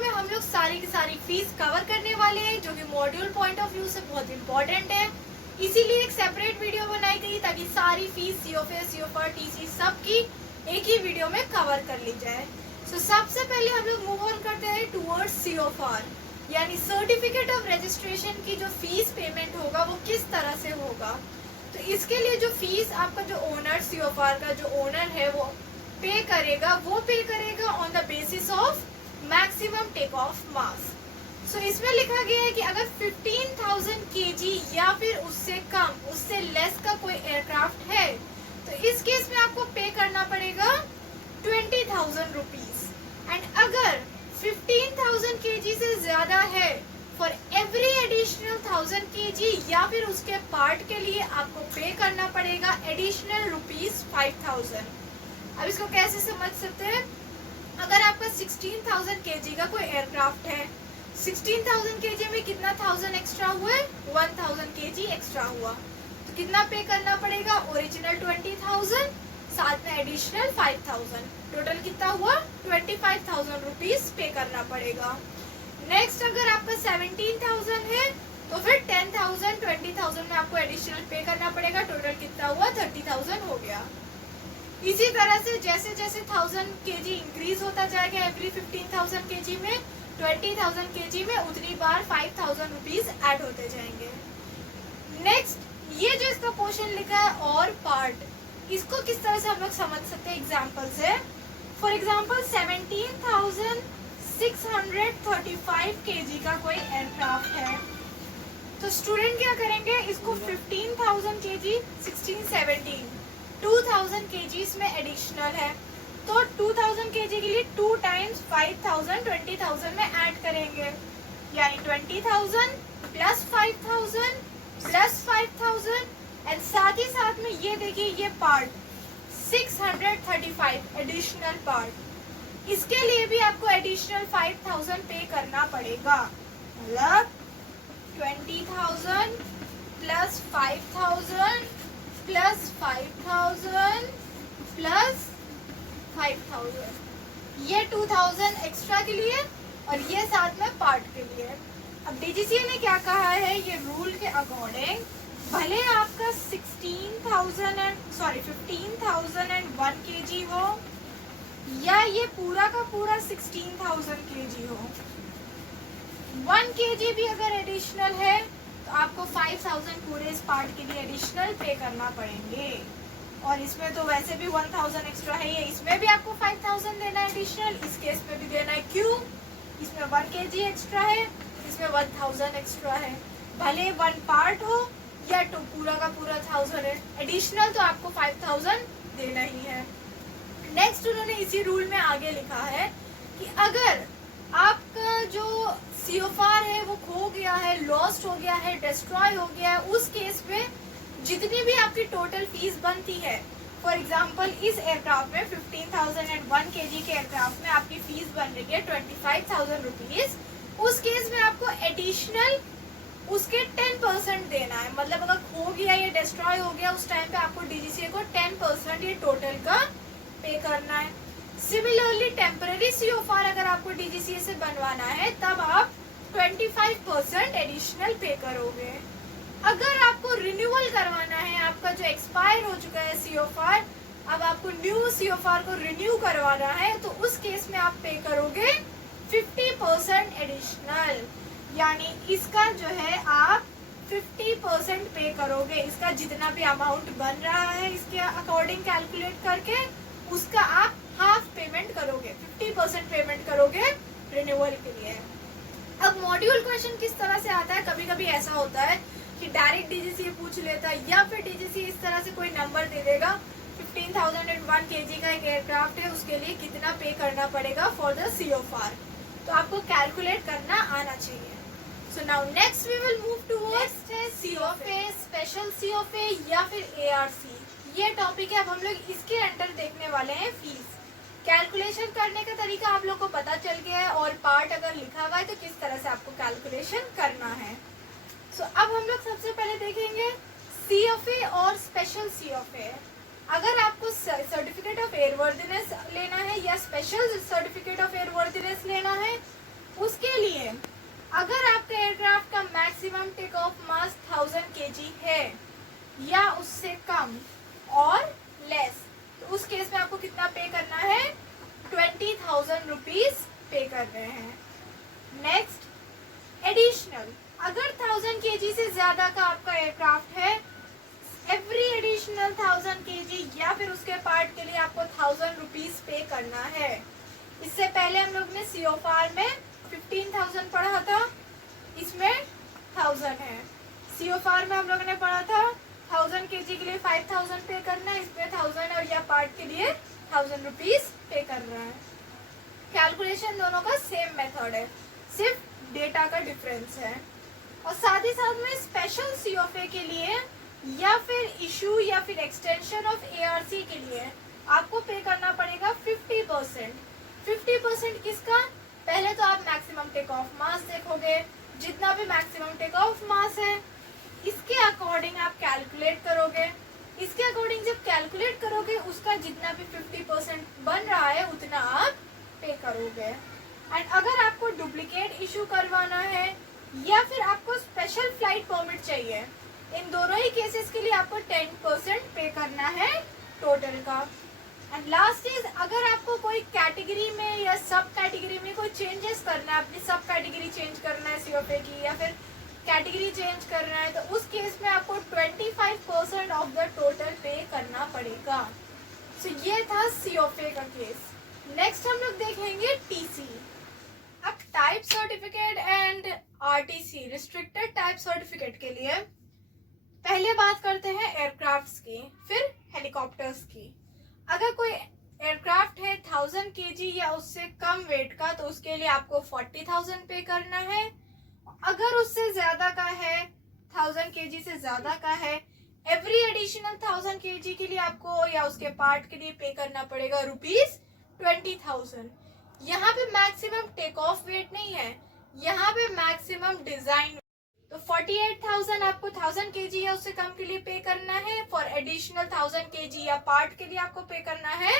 में हम लोग सारी की सारी फीस कवर करने वाले हैं, जो कि मॉड्यूल पॉइंट ऑफ व्यू से बहुत इंपॉर्टेंट है। इसीलिए एक सेपरेट वीडियो बनाई गई ताकि सारी फीस सीओफए, सीओफआर, टीसी सब की एक ही वीडियो में कवर कर ली जाए। सबसे पहले हम लोग मूव ऑन करते हैं टूवर्ड्स सीओफआर, यानी सर्टिफिकेट ऑफ रजिस्ट्रेशन की जो फीस पेमेंट होगा वो किस तरह से होगा। तो इसके लिए जो फीस आपका जो ओनर सीओफआर का जो ओनर है वो पे करेगा on the basis of maximum take off mass. इसमें लिखा गया है कि अगर 15,000 केजी या फिर उससे कम, उससे लेस का कोई एयरक्राफ्ट है तो इस केस में आपको पे करना पड़ेगा 20,000 रुपीज। एंड अगर 15,000 केजी से ज्यादा है, फॉर एवरी एडिशनल 1000 केजी या फिर उसके पार्ट के लिए आपको पे करना पड़ेगा एडिशनल रुपीज 5,000। अब इसको कैसे समझ सकते हैं, अगर आपका 16,000 केजी का कोई एयरक्राफ्ट है, 16,000 केजी में कितना 1000 एक्स्ट्रा हुआ है, 1000 केजी एक्स्ट्रा हुआ, तो कितना पे करना पड़ेगा, ओरिजिनल 20,000 साथ में एडिशनल 5,000, टोटल कितना हुआ 25,000 रुपीज पे करना पड़ेगा। नेक्स्ट अगर आपका 17,000 है तो फिर 10,000 20,000 में आपको एडिशनल पे करना पड़ेगा, टोटल कितना हुआ 30,000 हो गया। इसी तरह से जैसे जैसे 1000 केजी इंक्रीज होता जाएगा, एवरी 15,000 केजी में 20,000 केजी में उतनी बार 5,000 रुपीज ऐड होते जाएंगे। नेक्स्ट ये जो इसका पोर्शन लिखा है और पार्ट, इसको किस तरह से हम लोग समझ सकते हैं एग्जाम्पल से। फॉर एग्जाम्पल 17,635 केजी का कोई एयरक्राफ्ट है, तो स्टूडेंट क्या करेंगे, इसको 15,000 केजी 16 17 2000 केजी में एडिशनल है, तो 2000 केजी के लिए 2 टाइम्स 5,000 20,000 में ऐड करेंगे, यानी 20,000 प्लस 5,000 प्लस 5,000। एंड साथ ही साथ में ये देखिए ये पार्ट 635 एडिशनल पार्ट, इसके लिए भी आपको एडिशनल 5,000 पे करना पड़ेगा, मतलब 20,000 प्लस 5,000 प्लस 5,000 प्लस 5,000, ये 2,000 एक्स्ट्रा के लिए और ये साथ में पार्ट के लिए। अब डीजीसीए ने क्या कहा है, ये रूल के अकॉर्डिंग भले आपका 15,001 केजी हो या ये पूरा का पूरा 16,000 केजी हो, 1 केजी भी अगर एडिशनल है तो आपको 5,000 पूरे इस पार्ट के लिए एडिशनल पे करना पड़ेंगे। और इसमें तो वैसे भी 1,000 एक्स्ट्रा है, ये इसमें भी आपको 5,000 देना है एडिशनल, इस केस में भी देना है, क्यों, इसमें 1 केजी एक्स्ट्रा है, इसमें 1,000 एक्स्ट्रा है, भले 1 पार्ट हो या तो पूरा का पूरा 1000 है, एडिशनल तो आपको 5,000 देना ही है। नेक्स्ट उन्होंने इसी रूल में आगे लिखा है कि अगर आपका जो सीओफआर है वो खो गया है, लॉस्ट हो गया है, डिस्ट्रॉय हो गया है, उस केस में जितनी भी आपकी टोटल फीस बनती है, फॉर एग्जांपल इस एयरक्राफ्ट में 15,001 केजी के एयरक्राफ्ट में आपकी फीस बन रही है 25,000 रुपीज, उस केस में आपको एडिशनल उसके 10% देना है, मतलब अगर खो गया या डिस्ट्रॉय हो गया उस टाइम पे आपको डीजीसीए को 10% ये टोटल का पे करना है। सिमिलरली टेम्पररी सीओफआर अगर आपको डीजीसीए से बनवाना है तब आप 25% एडिशनल पे करोगे। अगर आपको रिन्यूअल करवाना है, आपका जो एक्सपायर हो चुका है सीओफआर, अब आपको न्यू सीओफआर को रिन्यू करवाना है तो उस केस में आप पे करोगे 50% एडिशनल, यानी इसका जो है आप 50% पे करोगे, इसका जितना भी अमाउंट बन रहा है इसके अकॉर्डिंग कैलकुलेट करके उसका आप हाफ पेमेंट करोगे, 50% पेमेंट करोगे रिन्यूअल के लिए। अब मॉड्यूल क्वेश्चन किस तरह से आता है, कभी कभी ऐसा होता है कि डायरेक्ट डीजीसीए पूछ लेता है या फिर डीजीसीए इस तरह से कोई नंबर दे देगा, 15,001 केजी का एक एयरक्राफ्ट है उसके लिए कितना पे करना पड़ेगा फॉर द सीओफआर, तो आपको कैलकुलेट करना आना चाहिए। So now next we will move towards C of A, special C of A या फिर एआरसी, ये टॉपिक है। अब हम लोग इसके अंडर देखने वाले हैं फीस। कैलकुलेशन करने का तरीका आप लोग को पता चल गया है और पार्ट अगर लिखा हुआ है तो किस तरह से आपको कैलकुलेशन करना है। अब हम लोग सबसे पहले देखेंगे सीओफए और स्पेशल सीओफए। अगर आपको सर्टिफिकेट ऑफ एयरवर्दीनेस लेना है या स्पेशल सर्टिफिकेट ऑफ एयरवर्दीनेस लेना है उसके लिए अगर आपका एयरक्राफ्ट का maximum take off mass 1000 kg है या उससे कम और लेस, तो उस केस में आपको कितना पे करना है? 20,000 रुपीज पे कर रहे हैं। नेक्स्ट, एडिशनल, अगर 1000 kg से ज्यादा का आपका एयरक्राफ्ट है, एवरी एडिशनल 1000 kg या फिर उसके पार्ट के लिए आपको 1000 रुपीज पे करना है। इससे पहले हम लोग ने COFAR में 15,000 पढ़ा था, इसमें 1000 है। COFAR में हम लोगों ने पढ़ा था 1000 kg के लिए 5000 पे करना है, इसमें 1000 और या पार्ट के लिए 1000 रुपीज पे कर रहा है। कैलकुलेशन दोनों का सेम मेथड है, सिर्फ डेटा का डिफरेंस है। और साथ ही साथ में स्पेशल COFA के लिए या फिर इशू या फिर एक्सटेंशन ऑफ ARC के लिए आपको पे करना पड़ेगा 50%। 50% किसका? पहले तो आप मैक्सिमम टेक ऑफ मास देखोगे, जितना भी मैक्सिमम टेक ऑफ मास है इसके अकॉर्डिंग आप कैलकुलेट करोगे। इसके अकॉर्डिंग जब कैलकुलेट करोगे उसका जितना भी 50% बन रहा है उतना आप पे करोगे। एंड अगर आपको डुप्लीकेट इशू करवाना है या फिर आपको स्पेशल फ्लाइट परमिट चाहिए, इन दोनों ही केसेस के लिए आपको 10% पे करना है टोटल का। एंड लास्ट इज, अगर आपको कोई कैटेगरी में या सब कैटेगरी में कोई चेंजेस करना है, अपनी सब कैटेगरी चेंज करना है COFA की या फिर कैटेगरी चेंज करना है, तो उस केस में आपको 25% ऑफ द टोटल पे करना पड़ेगा। सो ये था COFA का केस। नेक्स्ट हम लोग देखेंगे TC। अब type certificate and RTC restricted type certificate के लिए पहले बात करते हैं एयरक्राफ्ट्स की, फिर हेलीकॉप्टर्स की। अगर कोई एयरक्राफ्ट है 1000 kg या उससे कम वेट का, तो उसके लिए आपको 40,000 पे करना है। अगर उससे ज्यादा का है, 1000 kg से ज्यादा का है, एवरी एडिशनल 1000 kg के लिए आपको या उसके पार्ट के लिए पे करना पड़ेगा ₹20,000। यहाँ पे मैक्सिमम टेक ऑफ वेट नहीं है, यहाँ पे मैक्सिमम डिजाइन। तो 48,000 आपको 1000 kg या उससे कम के लिए पे करना है। फॉर एडिशनल 1000 kg या पार्ट के लिए आपको पे करना है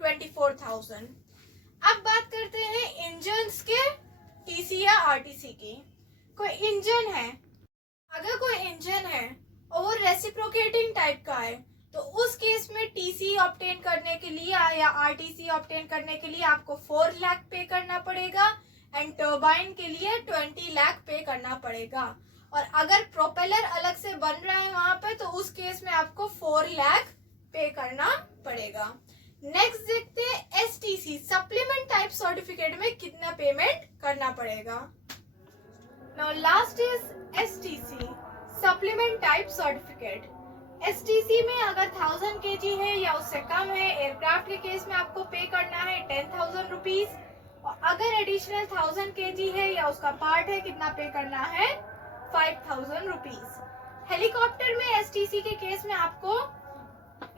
24,000। अब बात करते हैं इंजन्स के TC या RTC की। कोई इंजन है, अगर कोई इंजन है और रेसिप्रोकेटिंग टाइप का है, तो उस केस में TC ऑब्टेन करने के लिए या RTC ऑब्टेन करने के लिए आपको 4 लाख पे करना पड़ेगा एंड टर्बाइन के लिए 20 लाख पे करना पड़ेगा। और अगर प्रोपेलर अलग से बन रहा है वहां पे, तो उस केस में आपको 4 लाख पे करना पड़ेगा। नेक्स्ट देखते हैं STC सप्लीमेंट टाइप सर्टिफिकेट में कितना पेमेंट करना पड़ेगा। Now last is STC supplement type certificate. STC में अगर 1000 kg है या उससे कम है, एयरक्राफ्ट के केस में आपको पे करना है 10,000 रुपीज। और अगर एडिशनल 1000 kg है या उसका पार्ट है, कितना पे करना है? 5,000 रुपीज। हेलीकॉप्टर में STC के केस में आपको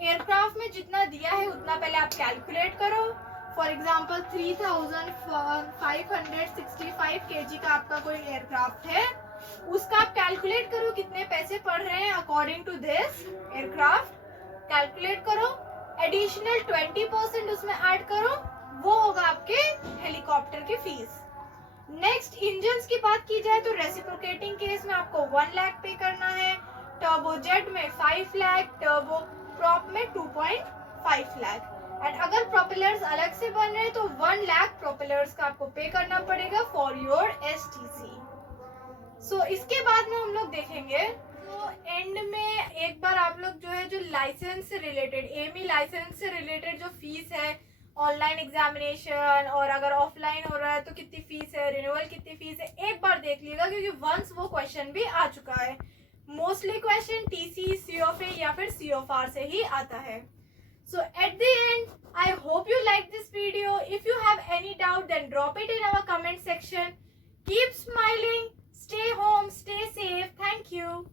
एयरक्राफ्ट में जितना दिया है उतना पहले आप कैलकुलेट करो। फॉर एग्जाम्पल 3,565 kg का आपका कोई एयरक्राफ्ट है, उसका आप कैलकुलेट करो कितने पैसे पड़ रहे हैं according to this aircraft. Calculate करो, एडिशनल 20% उसमें ऐड करो, वो होगा आपके हेलीकॉप्टर की फीस। नेक्स्ट इंजन्स की बात की जाए तो रेसिप्रोकेटिंग केस में आपको 1 लाख पे करना है, टर्बोजेट में 5 लाख, टर्बो प्रॉप में 2.5 लाख। एंड अगर प्रोपेलर्स अलग से बन रहे हैं तो 1 लाख प्रोपेलर्स का आपको पे करना पड़ेगा फॉर योर STC। सो इसके बाद में हम लोग देखेंगे तो एंड में एक बार आप लोग जो है जो लाइसेंस से रिलेटेड, AME लाइसेंस से रिलेटेड जो फीस है, ऑनलाइन एग्जामिनेशन और अगर ऑफलाइन हो रहा है तो कितनी फीस है, रिन्यूअल कितनी फीस है, एक बार देख लीजिएगा क्योंकि वंस वो क्वेश्चन भी आ चुका है। मोस्टली क्वेश्चन TC, COFA या फिर COFAR से ही आता है। So at the end, I hope you like this video. If you have any doubt, then drop it in our comment section. Keep smiling, stay home, stay safe. Thank you.